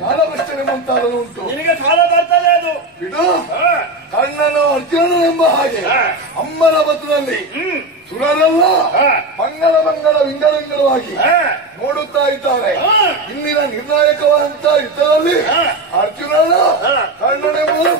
ಕಾಲವಷ್ಟನೆ ಮುಂತಾದನು ಉಂಟು. ನಿನಗೆ ಕಾಲ ಬರ್ತದೆ ಅದು ಇದು ಕಣ್ಣನು ಅರ್ಜುನನೆಂಬ ಹಾಗೆ ಅಮ್ಮನ ಬದುನಲ್ಲಿ ಸುರರೆಲ್ಲ ಮಂಗಳ ಮಂಗಳ ವಿಂಗಡವಿಂಗಡವಾಗಿ ನೋಡುತ್ತಾ ಇದ್ದಾರೆ. ಇಂದಿನ ನಿರ್ಣಾಯಕವಾದಂತ ಯುದ್ಧದಲ್ಲಿ ಅರ್ಜುನನ ಕಣ್ಣನೆಂಬುದು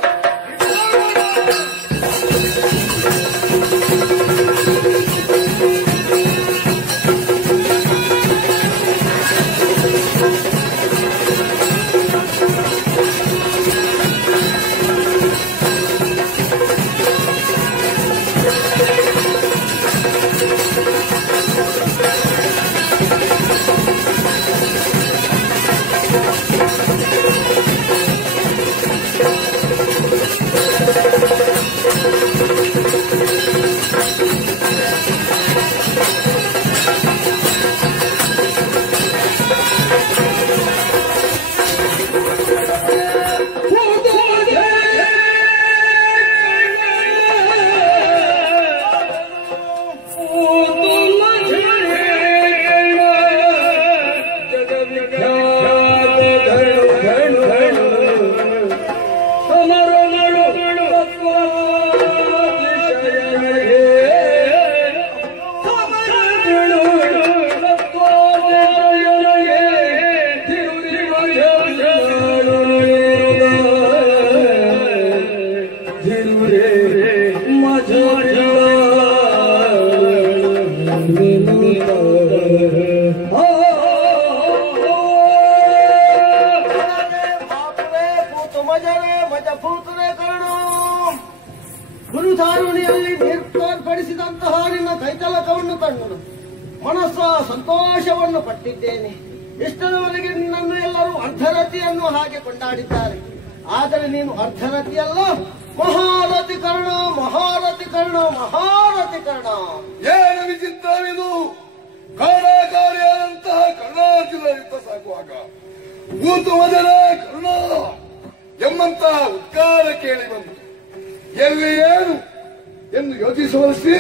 ಗುರುಧಾರುಣಿಯಲ್ಲಿ ಏರ್ಪಡಿಸಿದಂತಹ ನಿನ್ನ ಕೈತಲಕವನ್ನು ಕಂಡು ಮನಸ್ಸ ಸಂತೋಷವನ್ನು ಪಟ್ಟಿದ್ದೇನೆ. ಇಷ್ಟರವರೆಗೆ ನಿನ್ನನ್ನು ಎಲ್ಲರೂ ಅರ್ಧರತಿಯನ್ನು ಹಾಗೆ ಕೊಂಡಾಡಿದ್ದಾರೆ. ಆದರೆ ನೀನು ಅರ್ಧರತಿಯಲ್ಲ, ಮಹಾರಥಿ ಕರ್ಣ, ಮಹಾರಥಿ ಕರ್ಣ, ಮಹಾರಥಿ ಕರ್ಣ. ಏನು ವಿಚಿತ್ರವಿದು! ಕಾರಣಕಾರಿಯಾದಂತಹ ಕರ್ಣಾರ್ಜುನ ಯುದ್ಧ ಸಾಗುವಾಗ ಕೂತು ಮಜನ ಕರ್ಣ ಎಂಬಂತಹ ಉದ್ಗಾರ ಕೇಳಿ ಬಂತು. ಎಲ್ಲಿ ಏನು ಎಂದು ಯೋಚಿಸುವಷ್ಟು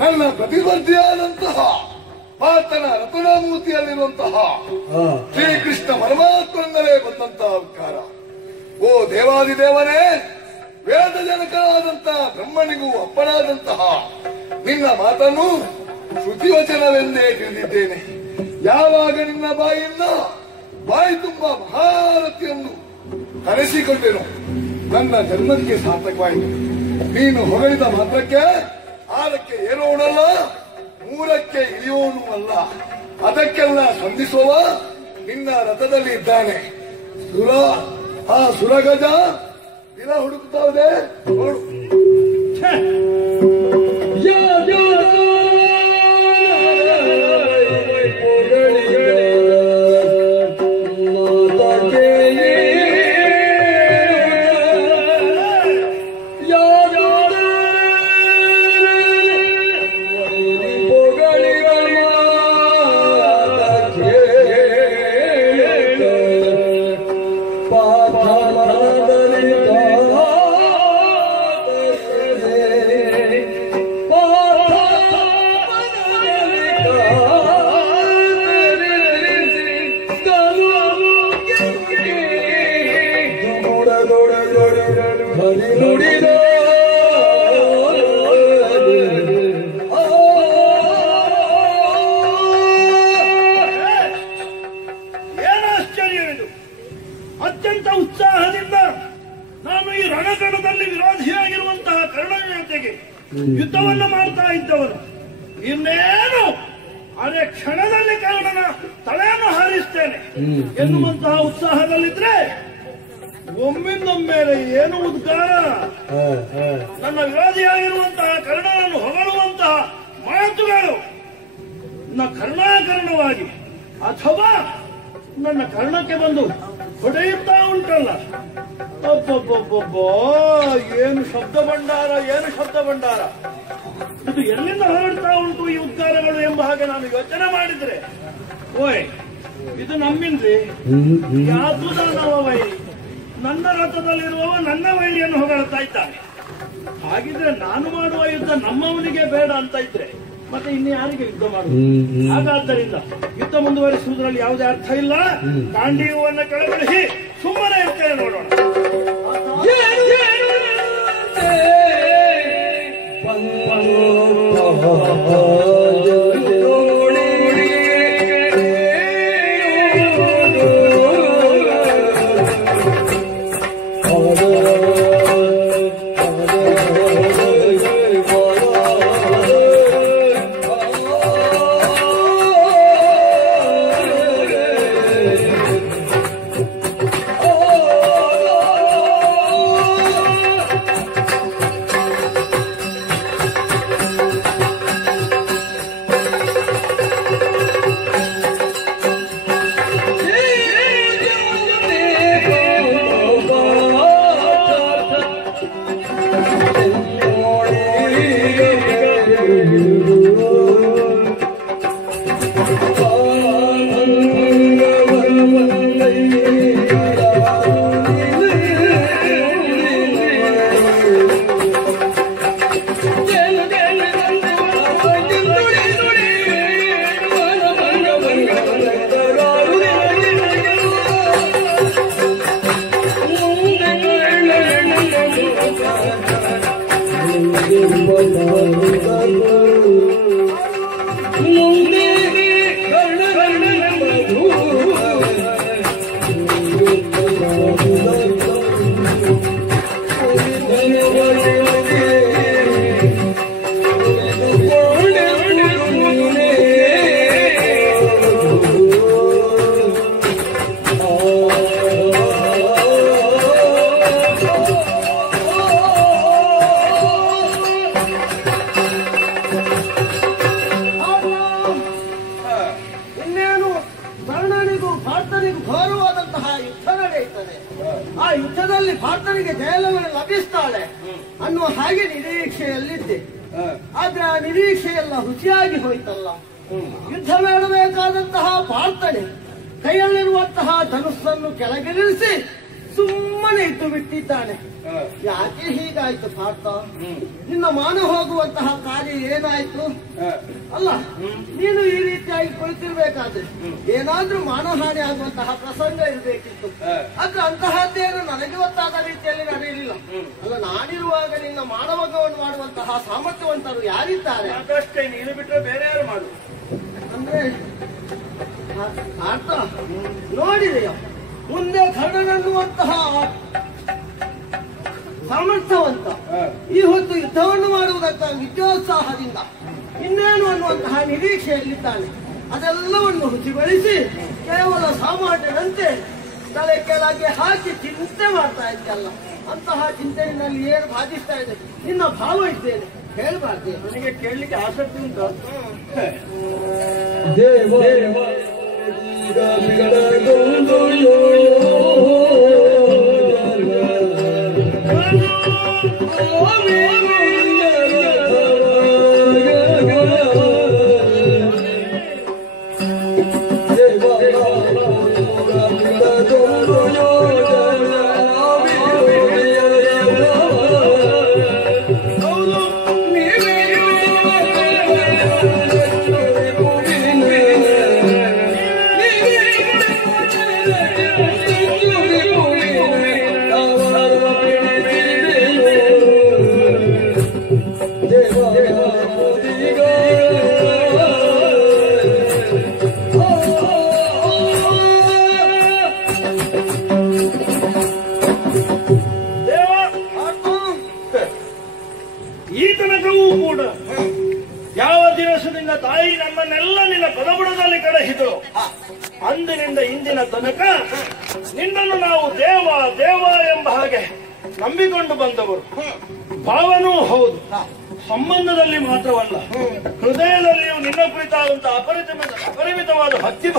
ನನ್ನ ಪ್ರತಿಸ್ಪರ್ಧಿಯಾದಂತಹ ಪಾತನ ರತನಾಮೂರ್ತಿಯಲ್ಲಿರುವಂತಹ ಶ್ರೀಕೃಷ್ಣ ಪರಮಾತ್ಮನಲ್ಲೇ ಬಂದಂತಹ ಉದ್ಗಾರ. ಓ ದೇವಾದಿದೇವನೇ, ವೇದ ಜನಕನಾದಂತಹ ಬ್ರಹ್ಮನಿಗೂ ಅಪ್ಪನಾದಂತಹ ನಿನ್ನ ಮಾತನ್ನು ಶ್ರುತಿವಚನವೆಂದೇ ತಿಳಿದಿದ್ದೇನೆ. ಯಾವಾಗ ನಿನ್ನ ಬಾಯಿಯಿಂದ ಬಾಯಿ ತುಂಬ ಮಹಾರಥಿಯನ್ನು ಕರೆಸಿಕೊಂಡೆನು, ನನ್ನ ಜನ್ಮಕ್ಕೆ ಸಾರ್ಥಕವಾಯಿತು. ನೀನು ಹೊಗಳಿದ ಮಾತ್ರಕ್ಕೆ 6ಕ್ಕೆ ಏರೋಣಲ್ಲ, 3ಕ್ಕೆ ಇಳಿಯೋನು ಅಲ್ಲ. ಅದಕ್ಕೆಲ್ಲ ಸ್ಪಂದಿಸುವ ನಿನ್ನ ರಥದಲ್ಲಿ ಇದ್ದಾನೆ ಆ ಸುರಗಜ ದಿನ ಹುಡುಕ್ತಾವೆ ನೋಡು. ಏನಾಶ್ಚರ್ಯವಿದು! ಅತ್ಯಂತ ಉತ್ಸಾಹದಿಂದ ನಾನು ಈ ರಣಕಣದಲ್ಲಿ ವಿರೋಧಿಯಾಗಿರುವಂತಹ ಕರ್ಣನ ಜೊತೆಗೆ ಯುದ್ಧವನ್ನು ಮಾಡ್ತಾ ಇದ್ದವರು ಇನ್ನೇನು ಅದೇ ಕ್ಷಣದಲ್ಲಿ ಕರ್ಣನ ತಲೆಯನ್ನು ಹಾರಿಸ್ತೇನೆ ಎನ್ನುವಂತಹ ಉತ್ಸಾಹದಲ್ಲಿದ್ರೆ ಒಮ್ಮಿಂದೊಮ್ಮೆಲೆ ಏನು ಉದ್ಗಾರ! ನನ್ನ ವಿರೋಧಿಯಾಗಿರುವಂತಹ ಕರ್ಣನನ್ನು ಹೊಗಳುವಂತಹ ಮಾತುಗಳು ಕರ್ಣಾಕರ್ಣವಾಗಿ ಅಥವಾ ನನ್ನ ಕರ್ಣಕ್ಕೆ ಬಂದು ಹೊಡೆಯುತ್ತಾ ಉಂಟಲ್ಲ. ಅಬ್ಬಬ್ಬಬ್ಬಬ್ಬ, ಏನು ಶಬ್ದ ಭಂಡಾರ, ಏನು ಶಬ್ದ ಭಂಡಾರ! ಇದು ಎಲ್ಲಿಂದ ಹೊರಡ್ತಾ ಉಂಟು ಈ ಉದ್ಗಾರಗಳು ಎಂಬ ಹಾಗೆ ನಾನು ಯೋಚನೆ ಮಾಡಿದ್ರೆ, ಓಯ್ ಇದು ನಮ್ಮಿಂದ್ರಿ ಯಾತುದ ನವ ವೈರಿ, ನನ್ನ ರಥದಲ್ಲಿರುವವ ನನ್ನ ವೈರಿಯನ್ನು ಹೊಗಳ್ತಾ ಇದ್ದಾನೆ. ಹಾಗಿದ್ರೆ ನಾನು ಮಾಡುವ ಯುದ್ಧ ನಮ್ಮವನಿಗೆ ಬೇಡ ಅಂತ ಇದ್ರೆ ಮತ್ತೆ ಇನ್ನು ಯಾರಿಗೆ ಯುದ್ಧ ಮಾಡುವುದು? ಹಾಗಾದ್ದರಿಂದ ಯುದ್ಧ ಮುಂದುವರಿಸುವುದರಲ್ಲಿ ಯಾವುದೇ ಅರ್ಥ ಇಲ್ಲ. ಗಾಂಡೀವವನ್ನು ಕೆಳಗಿಳಿಸಿ ಸುಮ್ಮನೆ ಇರ್ತೇನೆ ನೋಡೋಣ. ಆ ಯುದ್ಧದಲ್ಲಿ ಭಾರತನಿಗೆ ಜಯಲವನ ಲಭಿಸ್ತಾಳೆ ಅನ್ನುವ ಹಾಗೆ ನಿರೀಕ್ಷೆಯಲ್ಲಿದ್ದೆ. ಆದ್ರೆ ಆ ನಿರೀಕ್ಷೆಯೆಲ್ಲ ಹುಸಿಯಾಗಿ ಹೋಯ್ತಲ್ಲ. ಯುದ್ಧ ಮಾಡಬೇಕಾದಂತಹ ಪಾರ್ಥನೆ ಕೈಯಲ್ಲಿರುವಂತಹ ಧನುಸ್ಸನ್ನು ಕೆಳಗಿಳಿಸಿ ಸುಮ್ಮನೆ ಇಟ್ಟು ಬಿಟ್ಟಿದ್ದಾನೆ. ಯಾಕೆ ಹೀಗಾಯ್ತು ಪಾರ್ಥ? ನಿನ್ನ ಮಾನ ಹೋಗುವಂತಹ ಕಾರ್ಯ ಏನಾಯ್ತು? ಅಲ್ಲ, ನೀನು ಈ ರೀತಿಯಾಗಿ ಕುಳಿತಿರ್ಬೇಕಾದ್ರೆ ಏನಾದ್ರೂ ಮಾನಹಾನಿ ಆಗುವಂತಹ ಪ್ರಸಂಗ ಇರಬೇಕಿತ್ತು. ಆದ್ರೆ ಅಂತಹದ್ದೇನು ನನಗೆ ಗೊತ್ತಾದ ರೀತಿಯಲ್ಲಿ ನಡೆಯಲಿಲ್ಲ. ಅಲ್ಲ, ನಾನಿರುವಾಗ ನಿನ್ನ ಮಾನವಗವನ್ನು ಮಾಡುವಂತಹ ಸಾಮರ್ಥ್ಯವಂತರು ಯಾರಿದ್ದಾರೆ? ಅದಷ್ಟೇ, ನೀನು ಬಿಟ್ಟರೆ ಬೇರೆ ಯಾರು ಮಾಡು ಅಂದ್ರೆ ಪಾರ್ಥ ನೋಡಿದೆಯ ಮುಂದೆ ಕರ್ಣನನ್ನುವಂತಹ ಸಾಮರ್ಥ್ಯವಂತ ಈ ಹೊತ್ತು ಯುದ್ಧವನ್ನು ಮಾಡುವುದಕ್ಕಾಗಿ ವಿದ್ಯೋತ್ಸಾಹದಿಂದ ಇನ್ನೇನು ಅನ್ನುವಂತಹ ನಿರೀಕ್ಷೆಯಲ್ಲಿದ್ದಾನೆ. ಅದೆಲ್ಲವನ್ನು ಹುಸಿಗೊಳಿಸಿ ಕೇವಲ ಸಾಮಾನ್ಯನಂತೆ ತಲೆ ಕೆಳಗೆ ಹಾಕಿ ಚಿಂತೆ ಮಾಡ್ತಾ ಇದ್ದಲ್ಲ. ಅಂತಹ ಚಿಂತೆಯಲ್ಲಿ ಏನು ಬಾಧಿಸ್ತಾ ಇದೆ ನಿನ್ನ ಭಾವ ಇದ್ದೇನೆ, ಹೇಳ್ಬಾರ್ದೆ. ನನಗೆ ಕೇಳಲಿಕ್ಕೆ ಆಸಕ್ತಿ ಉಂಟು. ಈ ತನಕವೂ ಕೂಡ ಯಾವ ದಿವಸದಿಂದ ತಾಯಿ ನಮ್ಮನ್ನೆಲ್ಲ ನಿನ್ನ ಪದಬುಡದಲ್ಲಿ ಕಳುಹಿದಳು, ಅಂದಿನಿಂದ ಇಂದಿನ ತನಕ ನಿನ್ನನ್ನು ನಾವು ದೇವ ದೇವ ಎಂಬ ಹಾಗೆ ನಂಬಿಕೊಂಡು ಬಂದವರು. ಭಾವನೂ ಹೌದು, ಸಂಬಂಧದಲ್ಲಿ ಮಾತ್ರವಲ್ಲ, ಹೃದಯದಲ್ಲಿಯೂ ನಿನ್ನ ಕುರಿತಾದಂತಹ ಅಪರಿಮಿತವಾದ ಭಕ್ತಿ